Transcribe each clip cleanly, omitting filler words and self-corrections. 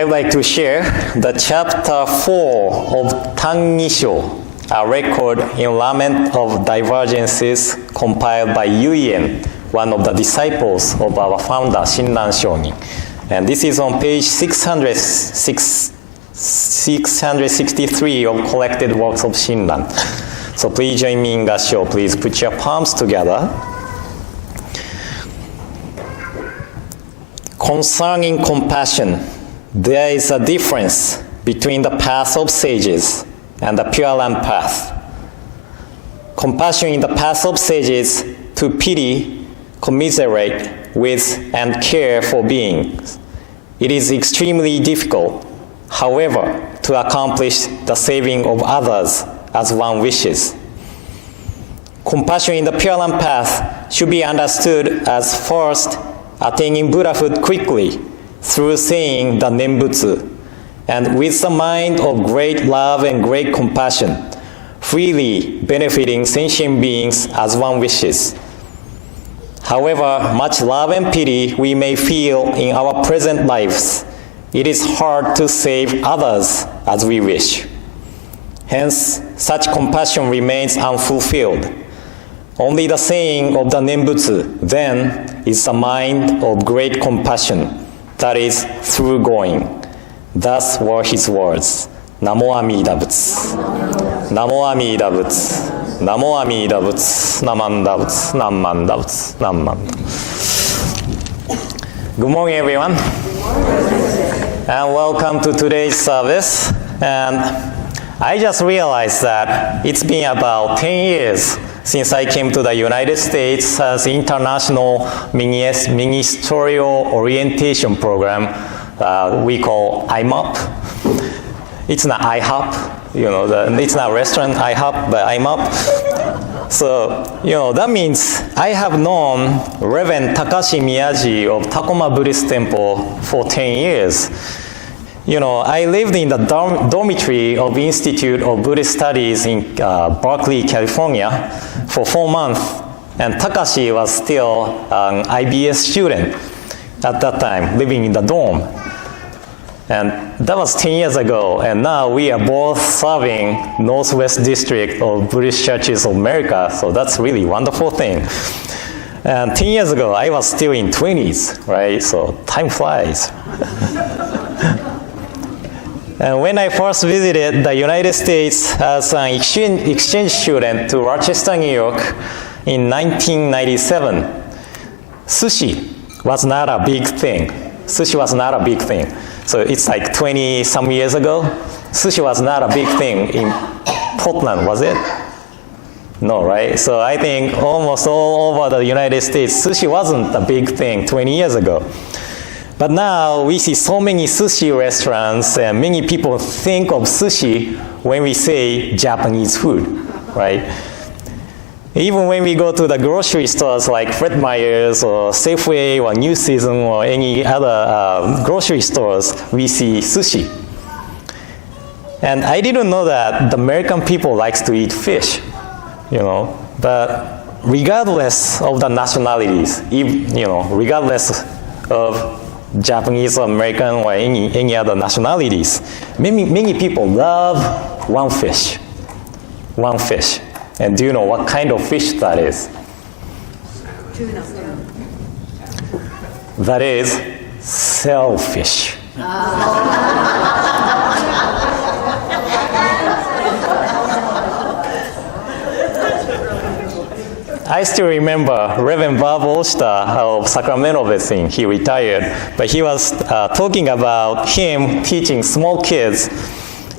I would like to share the chapter 4 of Tangisho, a record in Lament of Divergences compiled by Yuki, one of the disciples of our founder, Shinran Shonin. And this is on page 663 of Collected Works of Shinran. So please join me in Gassho. Please put your palms together. Concerning compassion, there is a difference between the path of sages and the Pure Land path. Compassion in the path of sages to pity, commiserate with, and care for beings. It is extremely difficult, however, to accomplish the saving of others as one wishes. Compassion in the Pure Land path should be understood as first attaining Buddhahood quickly through saying the Nembutsu, and with the mind of great love and great compassion, freely benefiting sentient beings as one wishes. However much love and pity we may feel in our present lives, it is hard to save others as we wish. Hence, such compassion remains unfulfilled. Only the saying of the Nembutsu, then, is a mind of great compassion, that is, thoroughgoing. Thus were his words. Namo Amida Butsu. Namo Amida Butsu. Namo Amida Butsu. Namanda Butsu. Namanda Butsu. Namanda. Good morning, everyone. And welcome to today's service. And I just realized that it's been about 10 years since I came to the United States as International Ministerial Orientation Program we call IMOP. It's not IHOP, it's not restaurant IHOP, but IMOP. So, that means I have known Reverend Takashi Miyaji of Takoma Buddhist Temple for 10 years. I lived in the dormitory of Institute of Buddhist Studies in Berkeley, California for 4 months, and Takashi was still an IBS student at that time, living in the dorm. And that was 10 years ago, and now we are both serving Northwest District of Buddhist Churches of America, so that's really a wonderful thing. And 10 years ago, I was still in 20s, right? So time flies. And when I first visited the United States as an exchange student to Rochester, New York in 1997, sushi was not a big thing. Sushi was not a big thing. So it's like 20 some years ago. Sushi was not a big thing in Portland, was it? No, right? So I think almost all over the United States, sushi wasn't a big thing 20 years ago. But now we see so many sushi restaurants, and many people think of sushi when we say Japanese food, right? Even when we go to the grocery stores like Fred Meyer's or Safeway or New Season or any other grocery stores, we see sushi. And I didn't know that the American people likes to eat fish, but regardless of the nationalities, regardless of Japanese or American or any other nationalities, many people love one fish. One fish. And do you know what kind of fish that is? Tuna. That is selfish. I still remember Reverend Bob Olster of Sacramento Basin. He retired, but he was talking about him teaching small kids,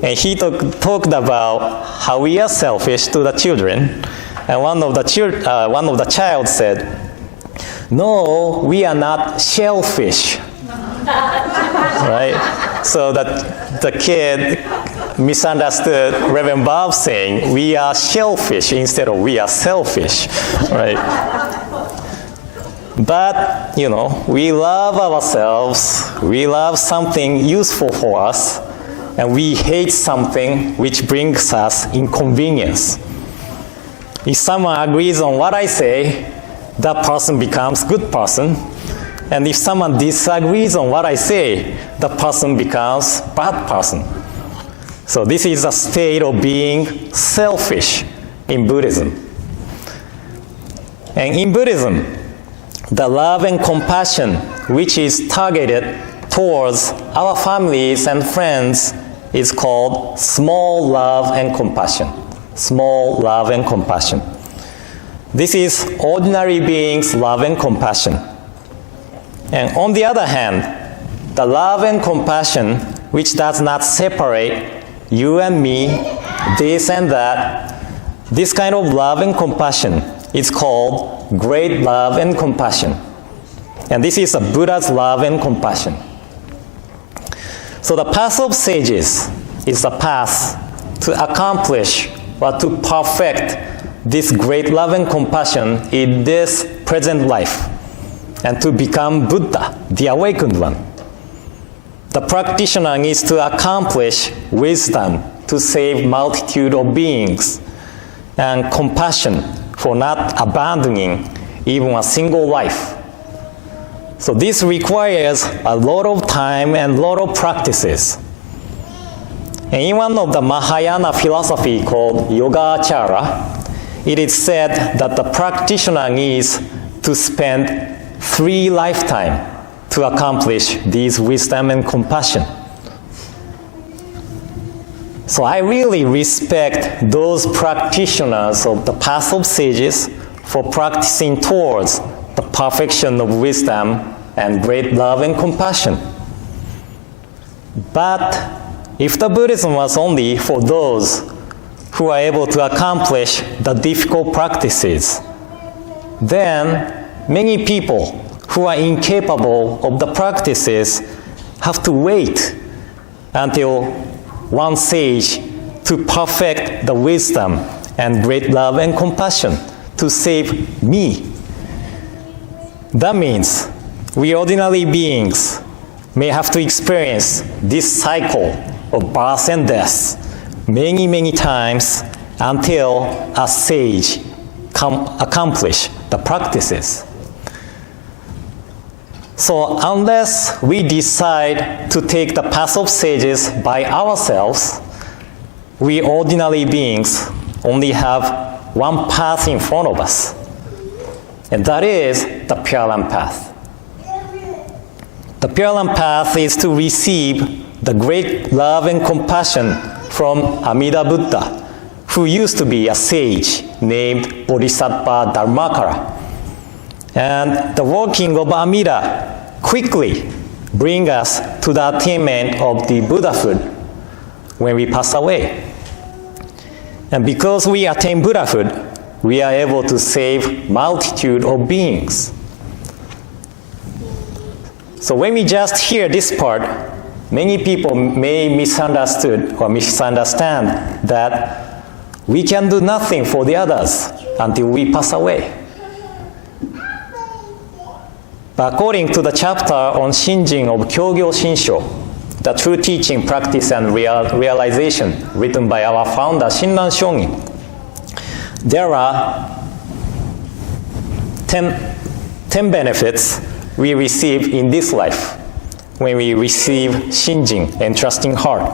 and he talked about how we are selfish to the children. And one of the child said, "No, we are not shellfish." Right? So that the kid misunderstood Reverend Bob saying we are shellfish instead of we are selfish, right? But, we love ourselves, we love something useful for us, and we hate something which brings us inconvenience. If someone agrees on what I say, that person becomes good person. And if someone disagrees on what I say, the person becomes bad person. So this is a state of being selfish in Buddhism. And in Buddhism, the love and compassion which is targeted towards our families and friends is called small love and compassion. Small love and compassion. This is ordinary beings' love and compassion. And on the other hand, the love and compassion which does not separate you and me, this and that, this kind of love and compassion is called great love and compassion. And this is a Buddha's love and compassion. So the path of sages is the path to accomplish or to perfect this great love and compassion in this present life and to become Buddha, the awakened one. The practitioner needs to accomplish wisdom to save multitude of beings and compassion for not abandoning even a single life. So this requires a lot of time and a lot of practices. And in one of the Mahayana philosophy called Yogacara, it is said that the practitioner needs to spend 3 lifetimes to accomplish these wisdom and compassion. So I really respect those practitioners of the path of sages for practicing towards the perfection of wisdom and great love and compassion. But if the Buddhism was only for those who are able to accomplish the difficult practices, then many people who are incapable of the practices have to wait until one sage to perfect the wisdom and great love and compassion to save me. That means we ordinary beings may have to experience this cycle of birth and death many, many times until a sage accomplish the practices. So unless we decide to take the path of sages by ourselves, we ordinary beings only have one path in front of us, and that is the Pure Land Path. The Pure Land Path is to receive the great love and compassion from Amida Buddha, who used to be a sage named Bodhisattva Dharmakara. And the working of Amida quickly bring us to the attainment of the Buddhahood when we pass away. And because we attain Buddhahood, we are able to save multitude of beings. So when we just hear this part, many people may misunderstand that we can do nothing for the others until we pass away. But according to the chapter on Shinjin of Kyogyo Shinshu, the true teaching, practice, and realization written by our founder Shinran Shongin, there are 10 benefits we receive in this life when we receive Shinjin and trusting heart.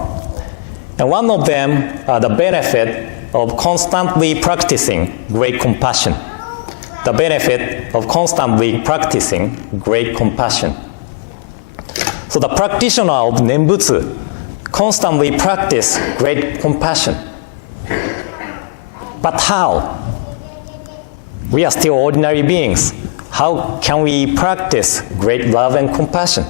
And one of them are the benefit of constantly practicing great compassion. The benefit of constantly practicing great compassion. So the practitioner of Nembutsu constantly practice great compassion. But how? We are still ordinary beings. How can we practice great love and compassion?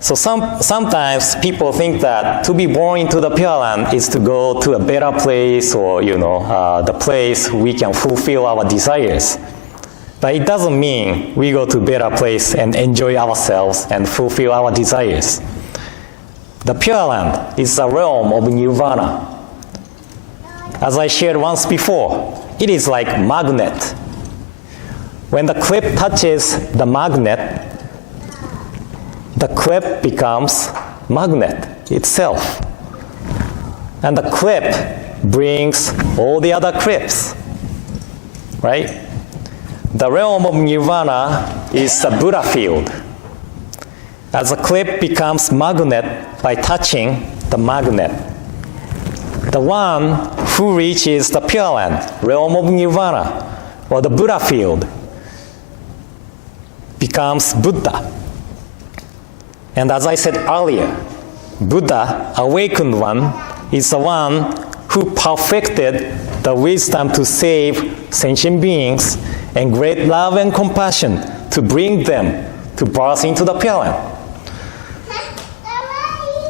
So sometimes people think that to be born into the Pure Land is to go to a better place, or the place we can fulfill our desires. But it doesn't mean we go to a better place and enjoy ourselves and fulfill our desires. The Pure Land is the realm of nirvana. As I shared once before, it is like magnet. When the clip touches the magnet, the clip becomes magnet itself. And the clip brings all the other clips, right? the realm of nirvana is the Buddha field. As a clip becomes magnet by touching the magnet. The one who reaches the Pure Land, realm of nirvana, or the Buddha field, becomes Buddha. And as I said earlier, Buddha, awakened one, is the one who perfected the wisdom to save sentient beings and great love and compassion to bring them to birth into the Pure Land.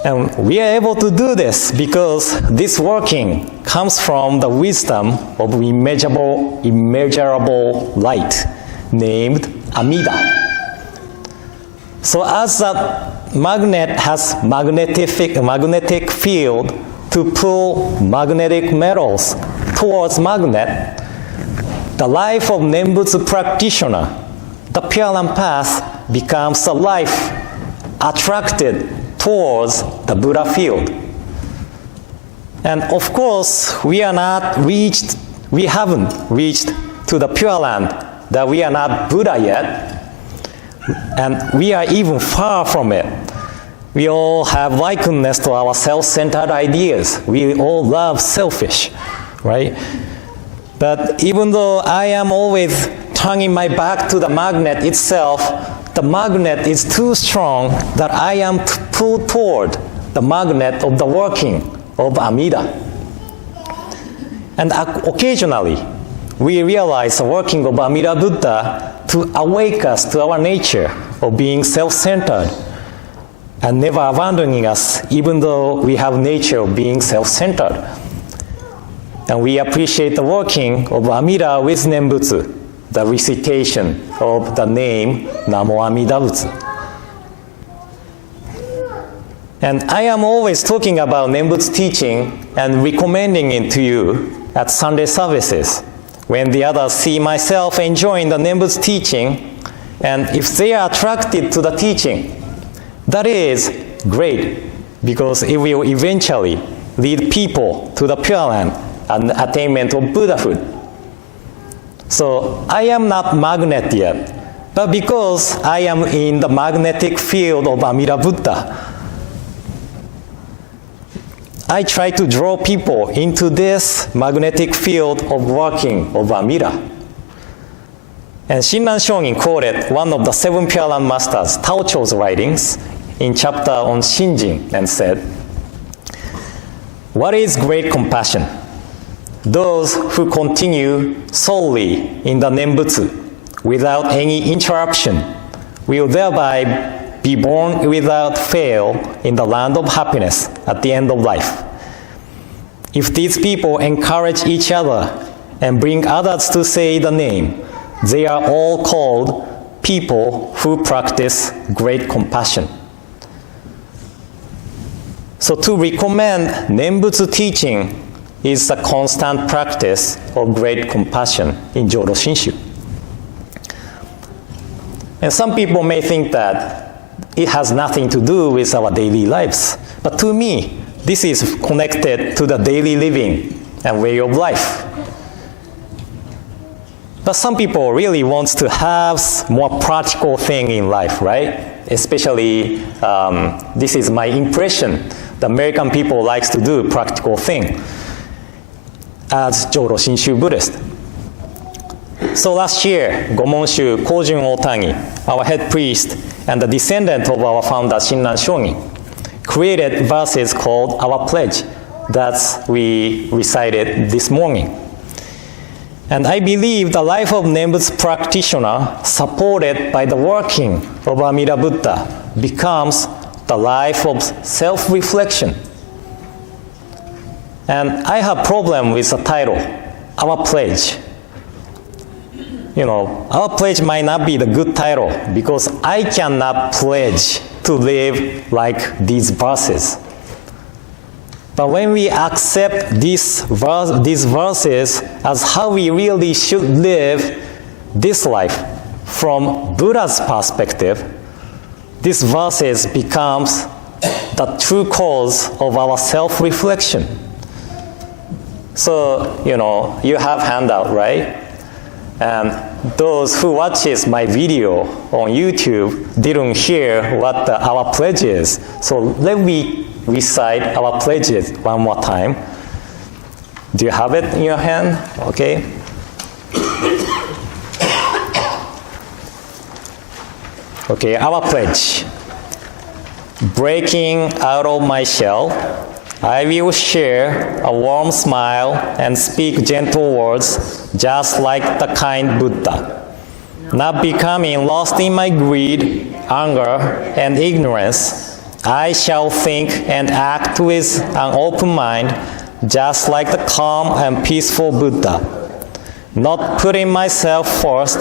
And we are able to do this because this working comes from the wisdom of immeasurable light named Amida. So as a magnet has magnetic field to pull magnetic metals towards magnet, the life of Nembutsu practitioner, the Pure Land path, becomes a life attracted towards the Buddha field. And of course, we haven't reached to the Pure Land, that we are not Buddha yet, and we are even far from it. We all have likeness to our self-centered ideas. We all love selfish, right? But even though I am always turning my back to the magnet itself, the magnet is too strong that I am pulled toward the magnet of the working of Amida. And occasionally, we realize the working of Amida Buddha to awake us to our nature of being self-centered and never abandoning us, even though we have nature of being self-centered. And we appreciate the working of Amida with Nembutsu, the recitation of the name Namo Amida Butsu. And I am always talking about Nembutsu teaching and recommending it to you at Sunday services. When the others see myself enjoying the Nembutsu teaching, and if they are attracted to the teaching, that is great, because it will eventually lead people to the Pure Land and the attainment of Buddhahood. So I am not magnet yet, but because I am in the magnetic field of Amida Buddha, I try to draw people into this magnetic field of working of Amida. And Shinran Shonin quoted one of the seven Pure Land masters, Tao Cho's writings, in chapter on Shinjin, and said, "What is great compassion? Those who continue solely in the Nembutsu without any interruption will thereby be born without fail in the land of happiness at the end of life. If these people encourage each other and bring others to say the name, they are all called people who practice great compassion." So to recommend Nembutsu teaching is a constant practice of great compassion in Jodo Shinshu. And some people may think that it has nothing to do with our daily lives. But to me, this is connected to the daily living and way of life. But some people really want to have more practical thing in life, right? Especially, this is my impression, the American people likes to do practical thing as Jodo Shinshu Buddhist. So last year, Gomonshu Kojun Otangi, our head priest and the descendant of our founder Shinran Shonin, created verses called Our Pledge that we recited this morning. And I believe the life of Nembutsu practitioner, supported by the working of Amida Buddha, becomes the life of self-reflection. And I have problem with the title, Our Pledge. You know, Our Pledge might not be the good title because I cannot pledge to live like these verses. But when we accept these verses as how we really should live this life from Buddha's perspective, these verses becomes the true cause of our self-reflection. So, you know, you have handout, right? And those who watches my video on YouTube didn't hear what our pledge is. So let me recite our pledges one more time. Do you have it in your hand? Okay. Okay, our pledge. Breaking out of my shell, I will share a warm smile and speak gentle words just like the kind Buddha. Not becoming lost in my greed, anger, and ignorance, I shall think and act with an open mind just like the calm and peaceful Buddha. Not putting myself first,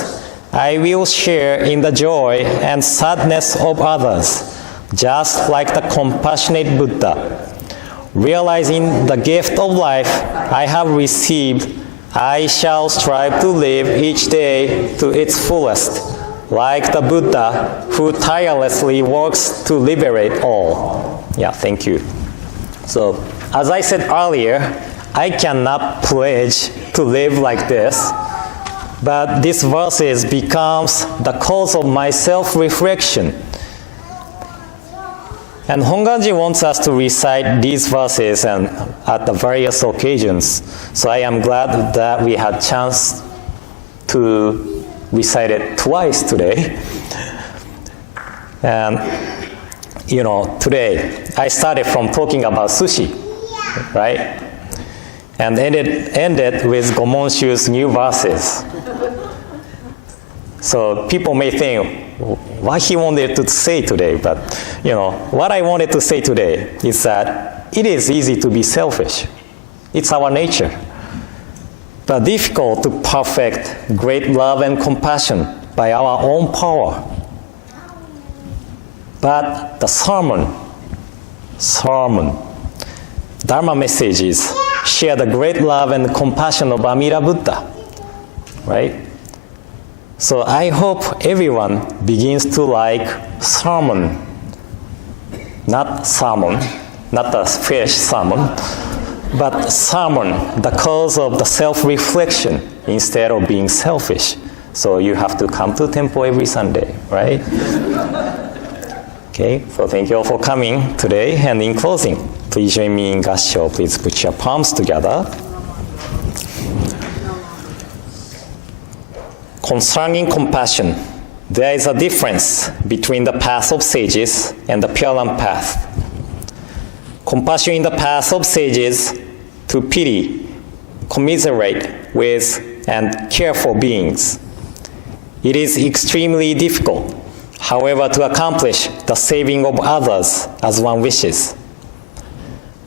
I will share in the joy and sadness of others, just like the compassionate Buddha. Realizing the gift of life I have received, I shall strive to live each day to its fullest, like the Buddha who tirelessly works to liberate all. Yeah, thank you. So, as I said earlier, I cannot pledge to live like this, but this verses becomes the cause of my self-reflection. And Hongwanji wants us to recite these verses and at the various occasions. So I am glad that we had chance to recite it twice today. And today I started from talking about sushi, right? And ended with Gomonshu's new verses. So people may think what he wanted to say today, but what I wanted to say today is that it is easy to be selfish. It's our nature. But difficult to perfect great love and compassion by our own power. But the sermon, Dharma messages share the great love and compassion of Amida Buddha, right? So I hope everyone begins to like salmon, not salmon, not the fish salmon, but salmon, the cause of the self-reflection instead of being selfish. So you have to come to temple every Sunday, right? Okay, so thank you all for coming today. And in closing, please join me in Gassho. Please put your palms together. Concerning compassion, there is a difference between the path of sages and the Pure Land path. Compassion in the path of sages to pity, commiserate with, and care for beings. It is extremely difficult, however, to accomplish the saving of others as one wishes.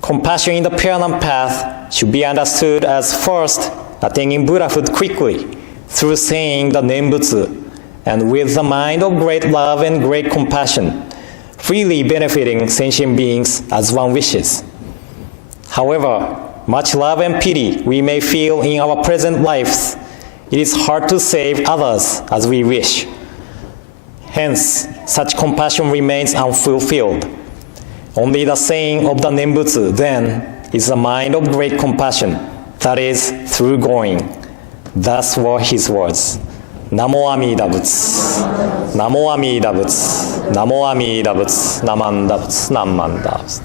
Compassion in the Pure Land path should be understood as first attaining Buddhahood quickly, through saying the Nembutsu, and with the mind of great love and great compassion, freely benefiting sentient beings as one wishes. However, much love and pity we may feel in our present lives, it is hard to save others as we wish. Hence, such compassion remains unfulfilled. Only the saying of the Nembutsu, then, is a mind of great compassion, that is, through going. Thus were his words. Namo Amida Butsu. Namo Amida Butsu. Namo Amida Butsu. Namanda Butsu. Namanda Butsu.